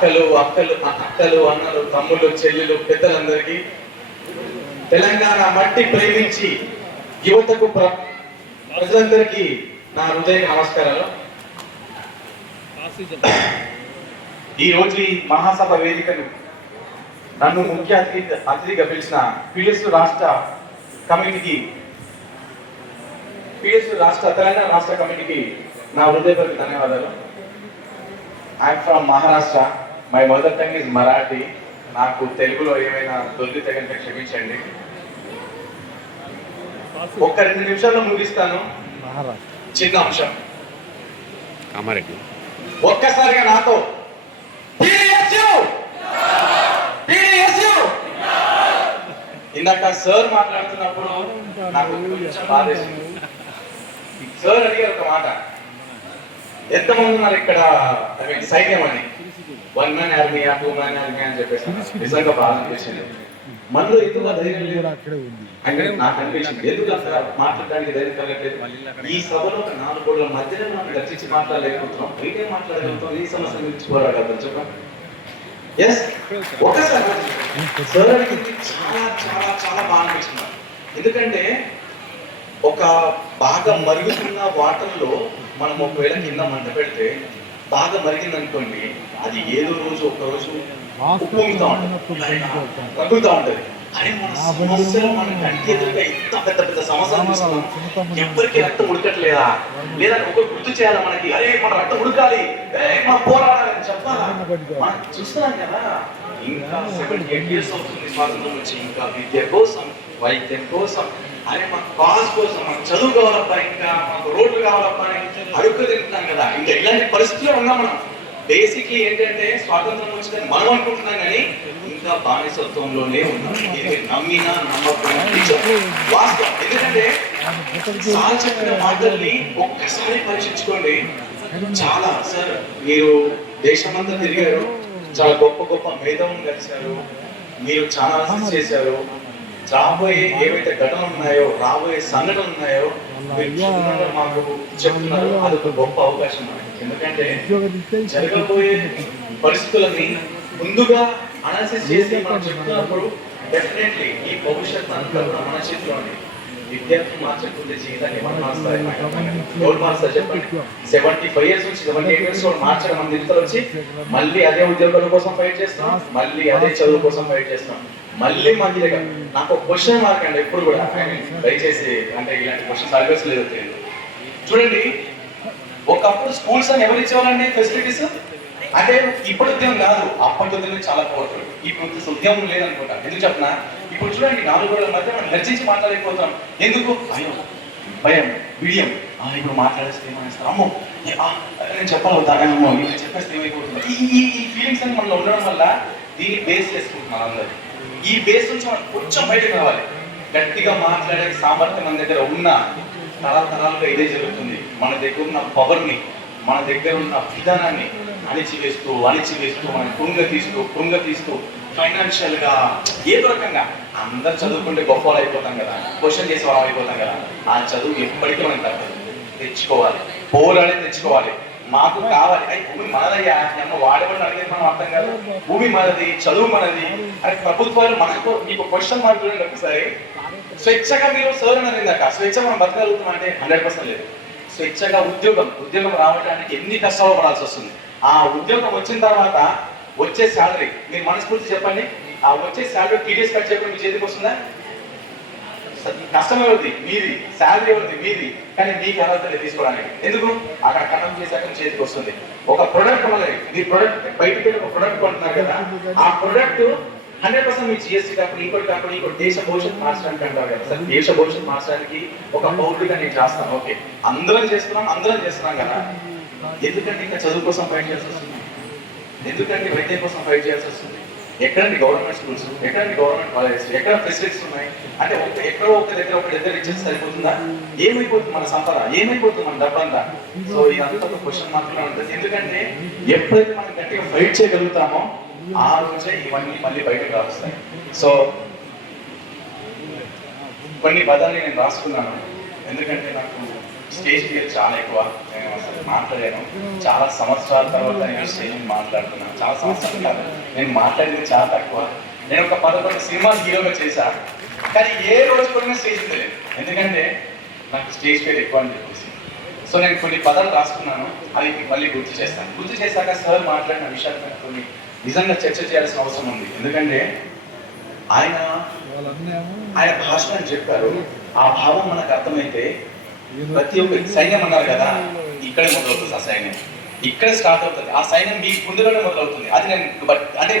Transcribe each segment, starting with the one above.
అక్కలు అన్నలు తమ్ముళ్ళు చెల్లెలు పెద్దలందరికీ తెలంగాణ మట్టి ప్రేమించి యువతకు ప్రజలందరికీ నా హృదయ నమస్కారాలు. ఈ రోజు ఈ మహాసభ వేదికను నన్ను ముఖ్య అతిథిగా పిలిచిన పిఎస్ రాష్ట్ర తెలంగాణ రాష్ట్ర కమిటీకి నా హృదయపూర్వక ధన్యవాదాలు. I'm from Maharashtra. My mother tongue is Marathi. నాకు తెలుగులో ఏమైనా దొరికితే కనుక క్షమించండి. ఒక్క 2 నిమిషాల్లో ముగిస్తాను. చిన్న అంశం, ఒక్కసారిగా నాతో ఇందాక సార్ మాట్లాడుతున్నప్పుడు నాకు కొంచెం బాధేసింది. సార్ అడిగారు ఒక మాట, ఎంతమంది ఉన్నారు ఇక్కడ సైన్యం అని, 1 man army 2 man army అని చెప్పేసి నిజంగా బాధ అనిపించింది. మనలో ఎందుకు ధైర్యం లేదు అంటే నాకు అనిపించింది, ఎందుకు అసలు మాట్లాడడానికి ధైర్యం కలగట్లేదు. ఈ సభలో ఒక 4 కోట్ల మధ్యలో మనం చర్చించి మాట్లాడలేకపోతున్నాం. బయటే మాట్లాడగలుగుతాం, ఈ సమస్య గురించి పోరాడగలుగుతాం. చెప్పండి. ఎస్, ఒకసారి సార్ అడిగింది చాలా చాలా చాలా బాగా అనిపించింది. ఎందుకంటే ఒక బాగా మరుగుతున్న వాటర్లో మనం ఒకవేళ కింద మంట పెడితే బాగా మరిగింది అనుకోండి, అది ఏదో రోజు ఒక రోజు ఉప్పొంగుతూ ఉంటుంది. అరే మన సమస్యలు మన కంటి ఎదురుగా ఇంత పెద్ద పెద్ద సమస్యలు చూస్తున్నాం, ఎవరికి రక్తం ఉడకట్లేదా లేదా ఒకరు గుర్తు చేయాలా మనకి, అరే మన రక్తం ఉడకాలి, మన పోరాడాలని చెప్పాలా. మనం చూస్తున్నాం కదా, ఇంకా 78 years అవుతుంది స్వాతంత్రం వచ్చి, ఇంకా విద్య కోసం వైద్యం కోసం, అరే మా కాజ్ కోసం మాకు చదువు కావాలబ్బా, ఇంకా మాకు రోడ్లు కావాలబ్బా అని అడుగు తింటున్నాం కదా. ఇంకా ఇలాంటి పరిస్థితుల్లో ఉన్నాం మనం. బేసిక్లీ ఏంటంటే స్వాతంత్రం వచ్చిందని మనం అనుకుంటున్నాం కానీ ఇంకా బానిసత్వంలోనే ఉన్నాం. ఇది నమ్మినా నమ్మకపోయినా వాస్తవం. ఎందుకంటే సార్ చెప్పిన మాటల్ని ఒక్కసారి పరీక్షించుకోండి. చాలా సార్ మీరు దేశమంతా తిరిగారు, చాలా గొప్ప గొప్ప మేధావులను కలిశారు, మీరు చాలా చేశారు. రాబోయే ఏవైతే ఘటనలు ఉన్నాయో, రాబోయే సంఘటనలు ఉన్నాయో మాకు చెప్తున్నారు. అది ఒక గొప్ప అవకాశం మనకి. ఎందుకంటే జరగబోయే పరిస్థితులని ముందుగా అనాలిసిస్ చేసి మనం చెప్తున్నప్పుడు డెఫినెట్లీ ఈ భవిష్యత్తు అంతా కూడా మన చేతిలోనే. విద్యార్థులు మార్చకపోతే జీవితాన్ని ఎవరు మారుస్తారు? ఎవరు మారుస్తారు చెప్పండి? 75 years నుంచి 78 years మార్చడం మన నిధులు వచ్చి మళ్ళీ అదే ఉద్యోగాల కోసం ఫైట్ చేస్తాం, మళ్ళీ అదే చదువు కోసం ఫైట్ చేస్తాం. మళ్ళీ మంచి దగ్గర నాకు ఒక క్వశ్చన్ మార్క్ అండి ఎప్పుడు కూడా, దయచేసి అంటే ఇలాంటి క్వశ్చన్స్ అడగచ్చు లేదు తెలియదు. చూడండి, ఒకప్పుడు స్కూల్స్ అని ఎవరు ఇచ్చేవాళ్ళండి ఫెసిలిటీస్? అంటే ఇప్పుడు ఉద్యమం కాదు, అప్పటి ఉద్యమం చాలా పవర్ఫుల్. ఇప్పుడు ఉద్యమం లేదనుకుంటా. ఎందుకు చెప్పనా, ఇప్పుడు చూడండి 4 గోడల మధ్య మనం గర్జించి మాట్లాడలేకపోతున్నాం. ఎందుకు? భయం, బిడియం. ఇప్పుడు మాట్లాడేస్తే ఏమనిస్తారు, అమ్మో నేను చెప్పాలవుతా, అమ్మో ఇలా చెప్పేస్తే ఏమైపోతుంది. ఈ ఫీలింగ్స్ అని మనలో ఉండడం వల్ల దీన్ని బేస్ చేసుకుంటున్నాం అందరూ. ఈ బేస్ నుంచి మనం కొంచెం బయటకు రావాలి. గట్టిగా మాట్లాడే సామర్థ్యం మన దగ్గర ఉన్న తరతరాలుగా ఇదే జరుగుతుంది. మన దగ్గర ఉన్న పవర్ని, మన దగ్గర ఉన్న విధానాన్ని అణిచివేస్తూ మనం కృంగతీస్తూ ఫైనాన్షియల్ గా ఏదో రకంగా అందరు చదువుకుంటే గొప్ప వాళ్ళు అయిపోతాం కదా, క్వశ్చన్ చేసే వాళ్ళు అయిపోతాం కదా. ఆ చదువు ఎప్పటికీ మనం తెచ్చుకోవాలి, పోరాడి తెచ్చుకోవాలి. మాకు కావాలి, అయి భూమి మనదయ్యా, అమ్మ వాడేవాళ్ళు అడిగేది మనం అర్థం కాదు. భూమి మనది, చదువు మనది. అని ప్రభుత్వాలు మనకు మీకు క్వశ్చన్ మార్క్ చూడండి ఒకసారి. స్వేచ్ఛగా మీరు సార్ అనిందాక స్వేచ్ఛ మనం బతకగలుగుతాం అంటే 100% లేదు. స్వేచ్ఛగా ఉద్యోగం రావడానికి ఎన్ని కష్టాలు పడాల్సి వస్తుంది. ఆ ఉద్యోగం వచ్చిన తర్వాత వచ్చే శాలరీ మీరు మనస్ఫూర్తి చెప్పండి, ఆ వచ్చే శాలరీ టీడీఎస్ కట్ చేయకుండా మీ చేతికి వస్తుందా? కష్టం ఎవరిది? మీది. శాలరీ ఎవరిది? మీది. కానీ మీకు అర్హత లేదు తీసుకోవడానికి. ఎందుకు? అక్కడ కన్నం చేశాక చేతికి వస్తుంది. ఒక ప్రొడక్ట్ వల్ల మీ ప్రొడక్ట్ బయటకు వెళ్ళి ఒక ప్రొడక్ట్ కొంటున్నారు కదా, ఆ ప్రొడక్ట్ 100% మీ జిఎస్టీ కాకుండా ఇంకోటి దేశ భవిష్యత్తు మార్చడానికి అంటారు కదా సార్. దేశ భవిష్యత్తు మార్చడానికి ఒక పౌరుడిగా నేను చేస్తాను. ఓకే, అందరం చేస్తున్నాం కదా. ఎందుకంటే ఇంకా చదువు కోసం ఫైట్ చేయాల్సి వస్తుంది? ఎందుకంటే వైద్యం కోసం ఫైట్ చేయాల్సి వస్తుంది? ఎక్కడండి గవర్నమెంట్ స్కూల్స్, ఎక్కడండి గవర్నమెంట్ కాలేజెస్, ఎక్కడ ఫెసిలిటీస్ ఉన్నాయి? అంటే ఎక్కడో ఒక దగ్గర ఒకటి ఇచ్చేసి సరిపోతుందా? ఏమైపోతుంది మన సంపద, ఏమైపోతుంది మన డబ్బంతా? సో ఇదంతా ఒక క్వశ్చన్ మార్కులో ఉంటుంది. ఎందుకంటే ఎప్పుడైతే మనం గట్టిగా ఫైట్ చేయగలుగుతామో ఆ రోజే ఇవన్నీ మళ్ళీ బయటకు వస్తాయి. సో కొన్ని పదాన్ని నేను రాసుకున్నాను, ఎందుకంటే నాకు స్టేజ్ మీద చాలా ఎక్కువ నేను అసలు మాట్లాడాను. చాలా సంవత్సరాల తర్వాత నేను స్టేజ్ మీద మాట్లాడుతున్నాను. చాలా సంవత్సరాలు కాదు, నేను మాట్లాడింది చాలా తక్కువ. నేను ఒక 11 సినిమాలు హీరోగా చేశాను, కానీ ఏ రోజు కూడా స్టేజ్ మీద లేదు. ఎందుకంటే నాకు స్టేజ్ పేరు ఎక్కువ అని చెప్పేసి. సో నేను కొన్ని పదాలు రాసుకున్నాను, అవి మళ్ళీ గుర్తు చేస్తాను. గుర్తు చేశాక సార్ మాట్లాడిన విషయాలు కొన్ని నిజంగా చర్చ చేయాల్సిన అవసరం ఉంది. ఎందుకంటే ఆయన భాషను చెప్పారు, ఆ భావం మనకు అర్థమైతే ప్రతి ఒక్క సైన్యం అన్నారు కదా, ఇక్కడే మొదలవుతుంది. ఆ సైన్యం ఇక్కడే స్టార్ట్ అవుతుంది. ఆ సైన్యం మీ గుండెలోనే మొదలవుతుంది. అది నేను అంటే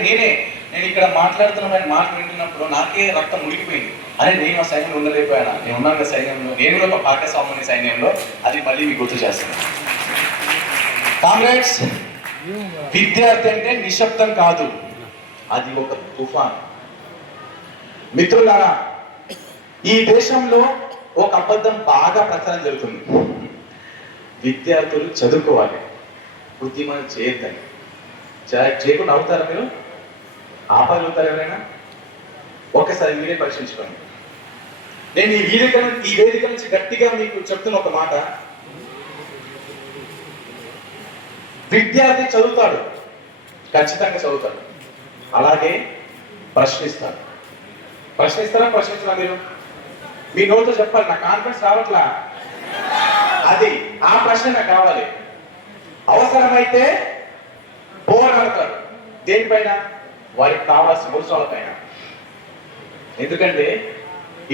నేను ఇక్కడ మాట్లాడుతున్న మాట వింటున్నప్పుడు నాకే రక్తం ఉడికిపోయింది. అరే నేను ఆ సైన్యంలో ఉండలేకపోయాను, నేను ఉన్నాను సైన్యంలో, నేను కూడా ఒక భాగస్వామి సైన్యంలో. అది మళ్ళీ మీకు గుర్తు చేస్తాను. కామ్రేడ్స్, విద్యార్థి అంటే నిశ్శబ్దం కాదు, అది ఒక తుఫాన్. మిత్రులారా, ఈ దేశంలో ఒక అబద్ధం బాగా ప్రచారం జరుగుతుంది. విద్యార్థులు చదువుకోవాలి, బుద్ధిమానం చేయొద్దని. చేయకుండా అవుతారా మీరు? ఆపగలుగుతారు ఎవరైనా? ఒకసారి మీరే పరిశీలించుకోండి. నేను ఈ వేదిక నుంచి గట్టిగా మీకు చెప్తున్న ఒక మాట, విద్యార్థి చదువుతాడు, ఖచ్చితంగా చదువుతాడు, అలాగే ప్రశ్నిస్తాడు. ప్రశ్నిస్తారా మీరు? మీ నోటితో చెప్పాలి, నా కాన్ఫిడెన్స్ రావట్లా, అది ఆ ప్రశ్న నాకు కావాలి. అవసరమైతే పోరాడతాడు. దేనిపైన? వారికి కావాల్సిన అవసరాల పైన. ఎందుకంటే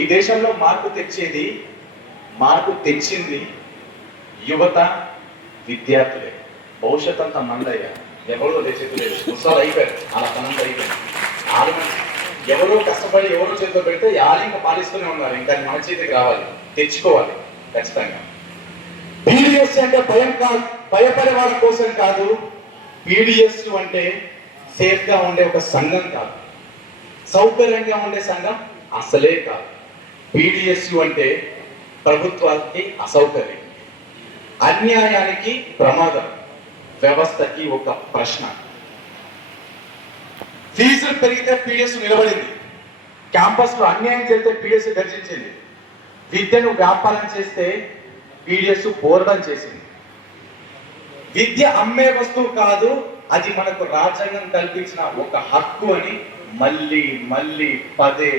ఈ దేశంలో మార్పు తెచ్చింది యువత, విద్యార్థులే. భవిష్యత్ అంతా మందయ్యా, ఎవరో తెచ్చేది లేదు. ముసలు అయిపోయారు, అలా పనంతా అయిపోయింది. ఎవరో కష్టపడి ఎవరో చేతిలో పెడితే యాలి ఇంకా పాలిస్తూనే ఉన్నారు. ఇంకా మన చేతికి రావాలి, తెచ్చుకోవాలి ఖచ్చితంగా. పీడిఎస్ అంటే భయం కాదు, భయపడే వాళ్ళ కోసం కాదు. పీడిఎస్ అంటే సేఫ్ గా ఉండే ఒక సంఘం కాదు, సౌకర్యంగా ఉండే సంఘం అసలే కాదు. పీడిఎస్ అంటే ప్రభుత్వానికి అసౌకర్యం, అన్యాయానికి ప్రమాదం, వ్యవస్థకి ఒక ప్రశ్న. ఫీజులు పెరిగితే పీడిఎస్ నిలబడింది, క్యాంపస్ లో అన్యాయం చేస్తే పీడిఎస్ గర్జించింది, విద్యను వ్యాపారం చేస్తే పీడిఎస్ పోరాటం చేసింది. విద్య అమ్మే వస్తువు కాదు, అది మనకు రాజ్యాంగం కల్పించిన ఒక హక్కు అని మళ్ళీ మళ్ళీ పదే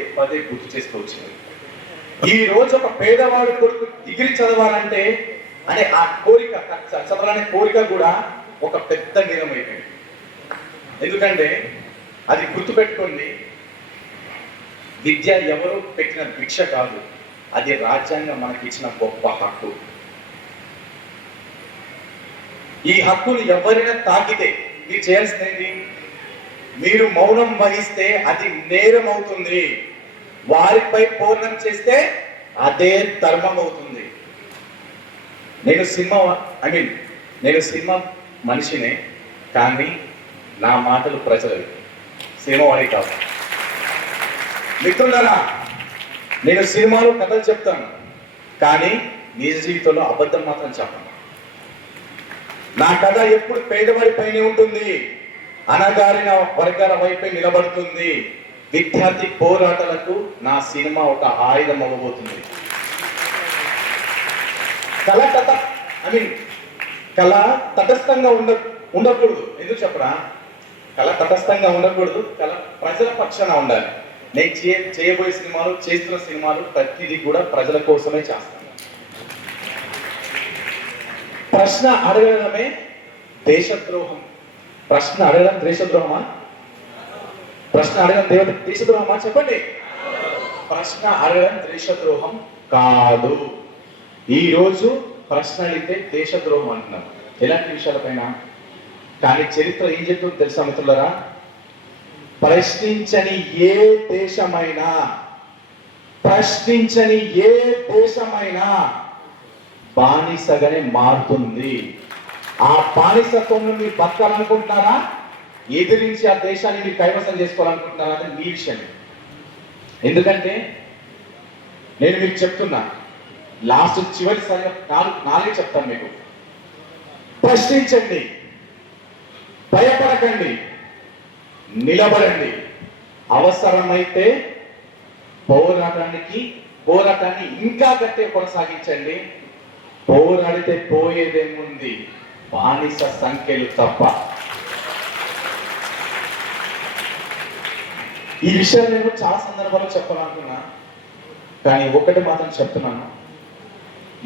గుర్తు చేస్తూ వచ్చింది. ఈ రోజు ఒక పేదవాడు కొడుకు డిగ్రీ చదవాలంటే అంటే ఆ కోరిక, చదవాలనే కోరిక కూడా ఒక పెద్ద నిజం అయిపోయింది. ఎందుకంటే అది గుర్తుపెట్టుకోండి, విద్య ఎవరు పెట్టిన భిక్ష కాదు, అది రాజ్యాంగం మనకి ఇచ్చిన గొప్ప హక్కు. ఈ హక్కును ఎవరైనా తాకితే మీరు చేయాల్సింది, మీరు మౌనం వహిస్తే అది నేరం అవుతుంది, వారిపై పోరాటం చేస్తే అదే ధర్మం అవుతుంది. నేను సినిమా మనిషినే, కానీ నా మాటలు ప్రజలవి, సినిమా వాడి కాదు. మిత్రులారా, నేను సినిమాలో కథలు చెప్తాను, కానీ నిజ జీవితంలో అబద్ధం మాత్రం చెప్పను. నా కథ ఎప్పుడు పేదవాడి పైనే ఉంటుంది, అనగారిన వర్గాల వైపే నిలబడుతుంది. విద్యార్థి పోరాటాలకు నా సినిమా ఒక ఆయుధం అవ్వబోతుంది. కళ తటస్థంగా ఉండకూడదు. ఎందుకు చెప్పరా? కళ తటస్థంగా ఉండకూడదు, కళ ప్రజల పక్షాన ఉండాలి. నేను చేయబోయే సినిమాలు, చేస్తున్న సినిమాలు ప్రతిదీ కూడా ప్రజల కోసమే చేస్తాను. ప్రశ్న అడగడమే దేశద్రోహం. ప్రశ్న అడగడం దేశద్రోహమా? ప్రశ్న అడగడం దేశద్రోహమా? చెప్పండి. ప్రశ్న అడగడం దేశద్రోహం కాదు. ఈ రోజు ప్రశ్న అడిగితే దేశద్రోహం అంటున్నారు, ఎలాంటి విషయాలపైన. కానీ చరిత్ర ఏం చెప్తుందో తెలుసా మిత్రులారా? ప్రశ్నించని ఏ దేశమైనా బానిసగానే మారుతుంది. ఆ బానిసత్వంలో మీరు బతకాలనుకుంటున్నారా, ఎదిరించి ఆ దేశాన్ని మీరు కైవసం చేసుకోవాలనుకుంటున్నారా? అది మీ విషయం. ఎందుకంటే నేను మీకు చెప్తున్నా, చివరిసారిగా నాలుగే చెప్తాను మీకు. ప్రశ్నించండి, భయపడకండి, నిలబడండి. అవసరమైతే పోరాటాన్ని ఇంకా గట్టిగా కొనసాగించండి. పోరాడితే పోయేదేముంది, బానిస సంఖ్యలు తప్ప. ఈ విషయాలు నేను చాలా సందర్భాల్లో చెప్పాలనుకున్నా, కానీ ఒకటి మాత్రం చెప్తున్నాను,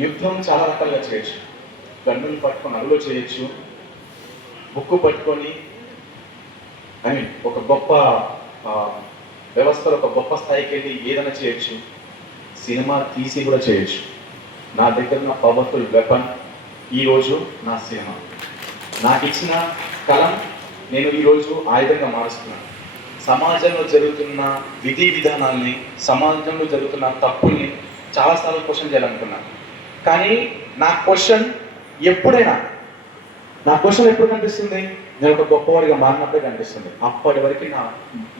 యుద్ధం చాలా రకాలుగా చేయొచ్చు. గన్నులు పట్టుకొని అడుగులో చేయొచ్చు, బుక్కు పట్టుకొని ఒక గొప్ప వ్యవస్థలో ఒక గొప్ప స్థాయికి వెళ్ళి ఏదైనా చేయొచ్చు, సినిమా తీసి కూడా చేయొచ్చు. నా దగ్గర ఉన్న పవర్ఫుల్ వెపన్ ఈరోజు నా సినిమా. నాకు ఇచ్చిన కలం నేను ఈరోజు ఆయుధంగా మారుస్తున్నాను. సమాజంలో జరుగుతున్న విధి విధానాల్ని, సమాజంలో జరుగుతున్న తప్పుల్ని చాలాసార్లు క్వశ్చన్ చేయాలనుకున్నాను. కానీ నా క్వశ్చన్ ఎప్పుడు కనిపిస్తుంది, నేను ఒక గొప్పవాడిగా మారినప్పుడే కనిపిస్తుంది. అప్పటి వరకు నా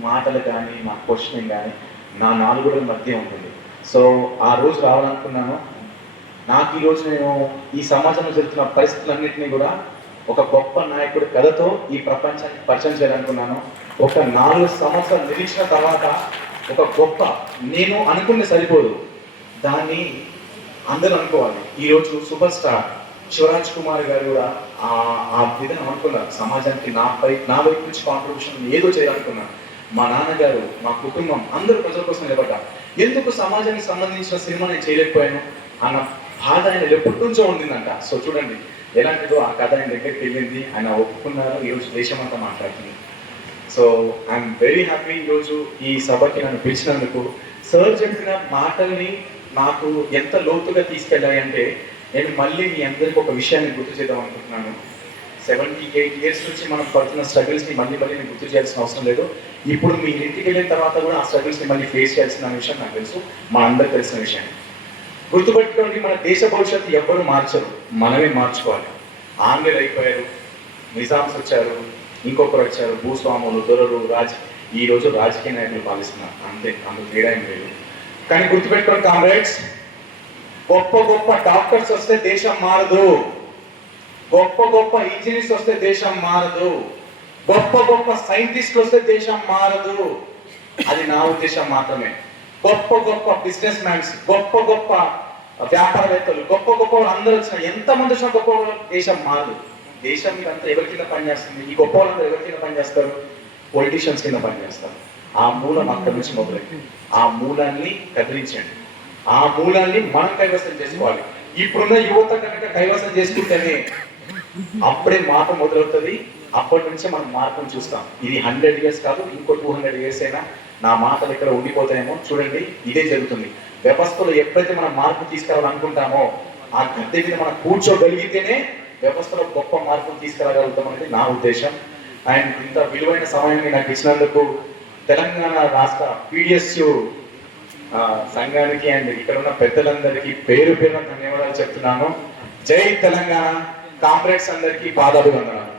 మాటలు కానీ, నా క్వశ్చనింగ్ కానీ నా నాలుగుల మధ్య ఉంటుంది. సో ఆ రోజు రావాలనుకున్నాను. నాకు ఈరోజు నేను ఈ సమాజంలో జరుగుతున్న పరిస్థితులన్నింటినీ కూడా ఒక గొప్ప నాయకుడి కథతో ఈ ప్రపంచానికి పరిచయం చేయాలనుకున్నాను. ఒక 4 సంవత్సరాలు నిరీక్షణ తర్వాత ఒక గొప్ప, నేను అనుకునే సరిపోదు, దాన్ని అందరూ అనుకోవాలి. ఈరోజు సూపర్ స్టార్ శివరాజ్ కుమార్ గారు కూడా ఆ విధంగా అనుకున్నారు. సమాజానికి నా వైపు నుంచి కాంట్రిబ్యూషన్ ఏదో చేయాలనుకున్నాను. మా నాన్నగారు, మా కుటుంబం అందరూ ప్రజల కోసం నిలబడ్డారు. ఎందుకు సమాజానికి సంబంధించిన సినిమా నేను చేయలేకపోయాను అన్న బాధ ఆయన ఎప్పటి నుంచో ఉండిందంట. సో చూడండి ఎలాంటిదో ఆ కథ ఆయన దగ్గరికి వెళ్ళింది, ఆయన ఒప్పుకున్నారు. ఈరోజు దేశమంతా మాట్లాడుతుంది. సో ఐఎమ్ వెరీ హ్యాపీ ఈరోజు ఈ సభకి నన్ను పిలిచినందుకు. సార్ చెప్పిన మాటల్ని నాకు ఎంత లోతుగా తీసుకెళ్ళాయంటే, నేను మళ్ళీ మీ అందరికీ ఒక విషయాన్ని గుర్తు చేద్దాం అనుకుంటున్నాను. 78 years నుంచి మనం పడుతున్న స్ట్రగుల్స్ని మళ్ళీ నేను గుర్తు చేయాల్సిన అవసరం లేదు. ఇప్పుడు మీ ఇంటికి వెళ్ళిన తర్వాత కూడా ఆ స్ట్రగుల్స్ని మళ్ళీ ఫేస్ చేయాల్సిన విషయం నాకు తెలుసు, మన అందరికి తెలిసిన విషయం. గుర్తుపెట్టుకోండి, మన దేశ భవిష్యత్తు ఎవ్వరూ మార్చరు, మనమే మార్చుకోవాలి. ఆంగ్లేయులు అయిపోయారు, నిజామ్స్ వచ్చారు, ఇంకొకరు వచ్చారు, భూస్వాములు, దొరలు, ఈ రోజు రాజకీయ నాయకులు పాలిస్తున్నారు. అంతే, అందుకు తేడా ఏం లేదు. కానీ గుర్తుపెట్టుకోండి కామ్రేడ్స్, గొప్ప గొప్ప డాక్టర్స్ వస్తే దేశం మారదు, గొప్ప గొప్ప ఇంజనీర్స్ వస్తే దేశం మారదు, గొప్ప గొప్ప సైంటిస్టులు వస్తే దేశం మారదు. అది నా ఉద్దేశం మాత్రమే. గొప్ప గొప్ప బిజినెస్ మ్యాన్స్, గొప్ప గొప్ప వ్యాపారవేత్తలు, గొప్ప గొప్ప అందరూ వచ్చిన, ఎంతమంది వచ్చినా గొప్ప దేశం మారదు. దేశం మీద అంతా ఎవరి కింద పనిచేస్తుంది? ఈ గొప్ప వాళ్ళంతా ఎవరి కింద పనిచేస్తారు? పొలిటీషియన్స్ కింద పనిచేస్తారు. ఆ మూలం అక్కడి నుంచి మొదలైంది. ఆ మూలాన్ని కదిలించండి, ఆ మూలాన్ని మనం కైవసం చేసుకోవాలి. ఇప్పుడున్న యువత కనుక కైవసం చేసుకుంటేనే అప్పుడే మార్పు మొదలవుతుంది. అప్పటి నుంచే మనం మార్పును చూస్తాం. ఇది 100 years కాదు, ఇంకో 200 years అయినా నా మాటలు ఇక్కడ ఉండిపోతాయేమో. చూడండి, ఇదే జరుగుతుంది. వ్యవస్థలో ఎప్పుడైతే మనం మార్పు తీసుకురావాలనుకుంటామో, ఆ గద్దె మీద మనం కూర్చోగలిగితేనే వ్యవస్థలో గొప్ప మార్పును తీసుకురాగలుగుతాం అనేది నా ఉద్దేశం. అండ్ ఇంత విలువైన సమయాన్ని నాకు ఇచ్చినందుకు తెలంగాణ రాష్ట్ర PDSU సంఘానికి అండ్ ఇక్కడ ఉన్న పెద్దలందరికీ పేరు పేరున ధన్యవాదాలు చెప్తున్నాను. జై తెలంగాణ. కామ్రేడ్స్ అందరికీ పాదాభివందనాలు.